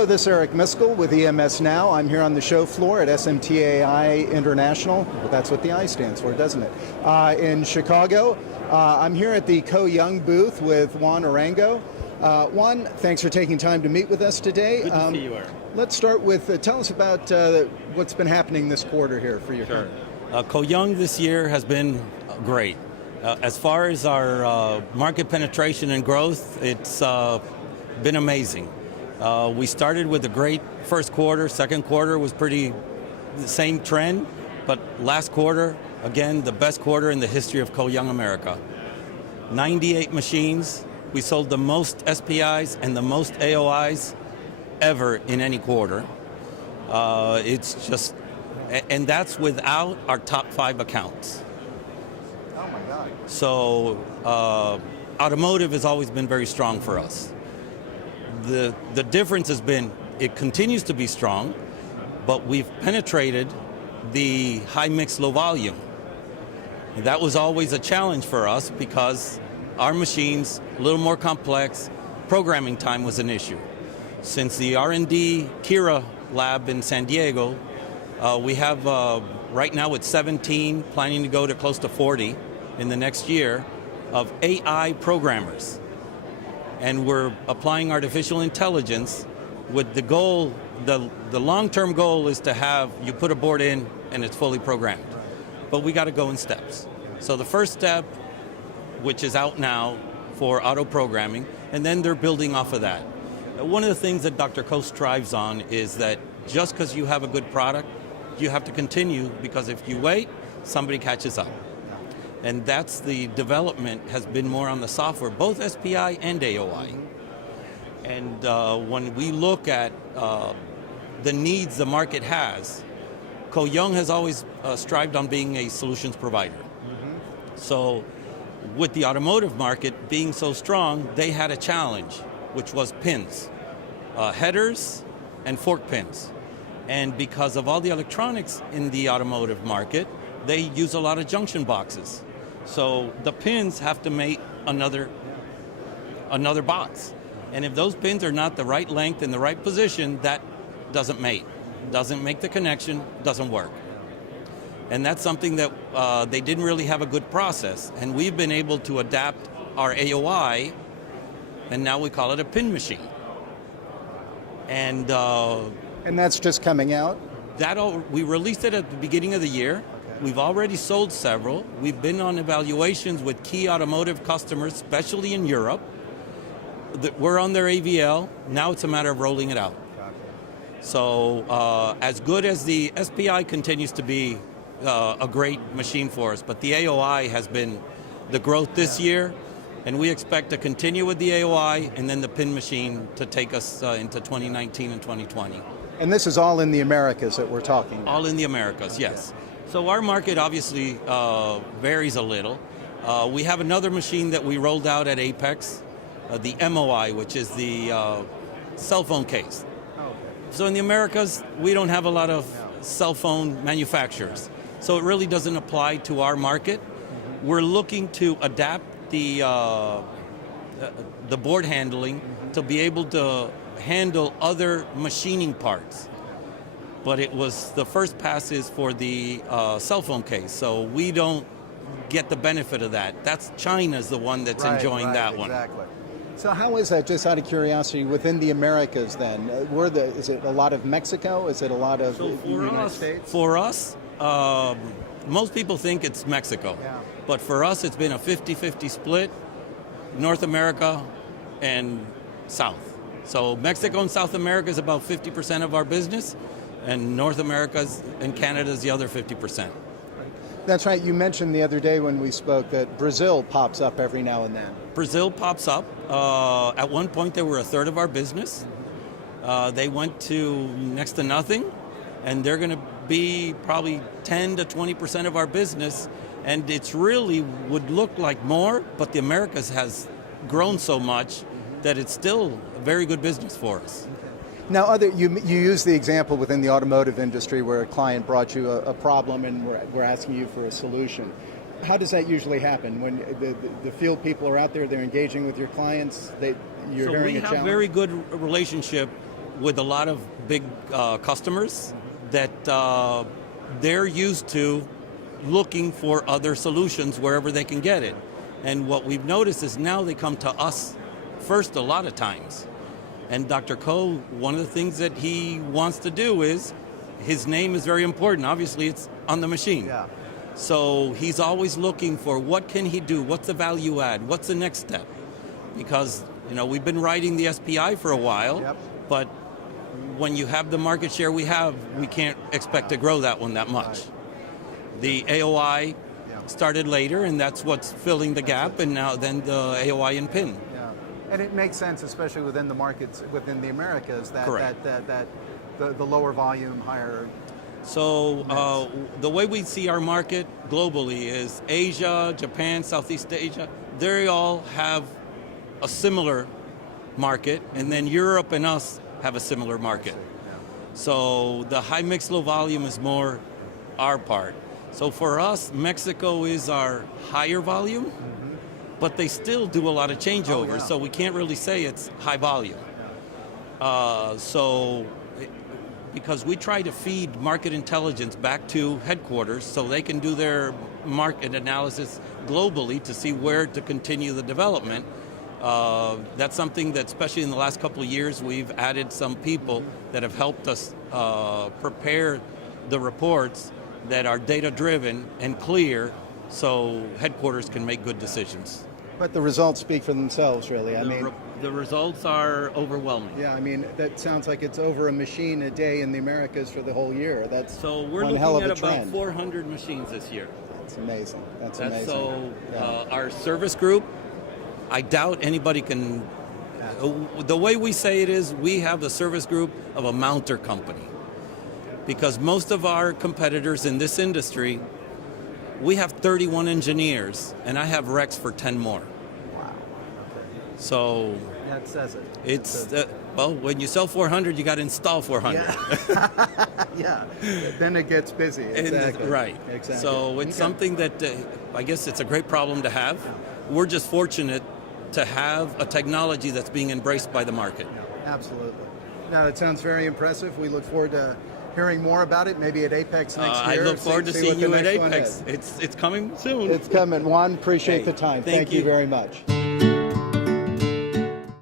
Hello, this is Eric Miscoll with EMSNOW. I'm here on the show floor at SMTAi International. Well, that's what the I stands for, doesn't it? In Chicago. I'm here at the Koh Young booth with Juan Arango. Juan, thanks for taking time to meet with us today. Good to see you, Eric. Let's start with, tell us about what's been happening this quarter here for your company. Koh Young this year has been great. As far as our market penetration and growth, it's been amazing. We started with a great first quarter. Second quarter was pretty the same trend, but last quarter, again, the best quarter in the history of Koh Young America. 98 machines. We sold the most SPIs and the most AOIs ever in any quarter. It's just, and that's without our top 5 accounts. Oh my God. So automotive has always been very strong for us. The difference has been, it continues to be strong, but we've penetrated the high mix, low volume. And that was always a challenge for us because our machines, a little more complex, programming time was an issue. Since the R&D Kira lab in San Diego, we have right now it's 17, planning to go to close to 40 in the next year of AI programmers. And we're applying artificial intelligence with the goal, the long-term goal is to have, you put a board in and it's fully programmed. But we got to go in steps. So the first step, which is out now for auto programming, and then they're building off of that. One of the things that Dr. Koh strives on is that just because you have a good product, you have to continue, because if you wait, somebody catches up. And that's the development has been more on the software, both SPI and AOI. And when we look at the needs the market has, Koh Young has always strived on being a solutions provider. So with the automotive market being so strong, they had a challenge, which was pins, headers and fork pins. And because of all the electronics in the automotive market, they use a lot of junction boxes. So the pins have to make another box. And if those pins are not the right length in the right position, that doesn't mate. Doesn't make the connection, doesn't work. And that's something that they didn't really have a good process. And we've been able to adapt our AOI, and now we call it a pin machine. And that's just coming out? We released it at the beginning of the year. We've already sold several. We've been on evaluations with key automotive customers, especially in Europe. We're on their AVL. Now it's a matter of rolling it out. So as good as the SPI continues to be a great machine for us, but the AOI has been the growth this year, and we expect to continue with the AOI and then the pin machine to take us into 2019 and 2020. And this is all in the Americas that we're talking about? All in the Americas, yes. So our market obviously varies a little. We have another machine that we rolled out at Apex, the MOI, which is the cell phone case. So in the Americas, we don't have a lot of cell phone manufacturers. So it really doesn't apply to our market. We're looking to adapt the board handling to be able to handle other machining parts. But it was, the first pass is for the cell phone case, so we don't get the benefit of that. That's China's the one that's enjoying that one. Exactly. So how is that, just out of curiosity, within the Americas then? Is it a lot of Mexico? Is it a lot of the United States? For us, most people think it's Mexico. Yeah. But for us, it's been a 50-50 split, North America and South. So Mexico and South America is about 50% of our business, and North America and Canada is the other 50%. That's right. You mentioned the other day when we spoke that Brazil pops up every now and then. Brazil pops up. At one point, they were a third of our business. They went to next to nothing, and they're going to be probably 10 to 20% of our business. And it's really would look like more, but the Americas has grown so much that it's still a very good business for us. Now, you use the example within the automotive industry where a client brought you a problem and we're asking you for a solution. How does that usually happen? When the field people are out there, they're engaging with your clients, you're hearing a challenge? We have a very good relationship with a lot of big customers that they're used to looking for other solutions wherever they can get it. And what we've noticed is now they come to us first a lot of times. And Dr. Koh, one of the things that he wants to do is, his name is very important. Obviously, it's on the machine. Yeah. So he's always looking for what can he do, what's the value add, what's the next step? Because, you know, we've been writing the SPI for a while, Yep. but when you have the market share we have, we can't expect to grow that one that much. The AOI started later, and that's what's filling the gap, and now then the AOI and PIN. Yeah. And it makes sense, especially within the markets, within the Americas, that Correct. the lower volume, higher. So the way we see our market globally is Asia, Japan, Southeast Asia, they all have a similar market, and then Europe and us have a similar market. Yeah. So the high mix, low volume is more our part. So for us, Mexico is our higher volume, but they still do a lot of changeovers, so we can't really say it's high volume. Because we try to feed market intelligence back to headquarters so they can do their market analysis globally to see where to continue the development. That's something that, especially in the last couple of years, we've added some people that have helped us prepare the reports that are data-driven and clear so headquarters can make good decisions. But the results speak for themselves, really. The results are overwhelming. Yeah, I mean, that sounds like it's over a machine a day in the Americas for the whole year. That's so we're one looking hell of at a about trend. 400 machines this year. That's amazing. That's amazing. So our service group, I doubt anybody can. The way we say it is, we have the service group of a mounter company, because most of our competitors in this industry, we have 31 engineers, and I have recs for 10 more. Wow. Okay. So That says it. it's well, when you sell 400, you got to install 400. Yeah. Yeah. Then it gets busy. Exactly. Right. Exactly. So it's something that I guess it's a great problem to have. We're just fortunate to have a technology that's being embraced by the market. Absolutely. Now, it sounds very impressive. We look forward to hearing more about it, maybe at Apex next year. I look forward to see seeing what the you at next one Apex. is. It's coming soon. It's coming. Juan, appreciate the time. thank you you very much.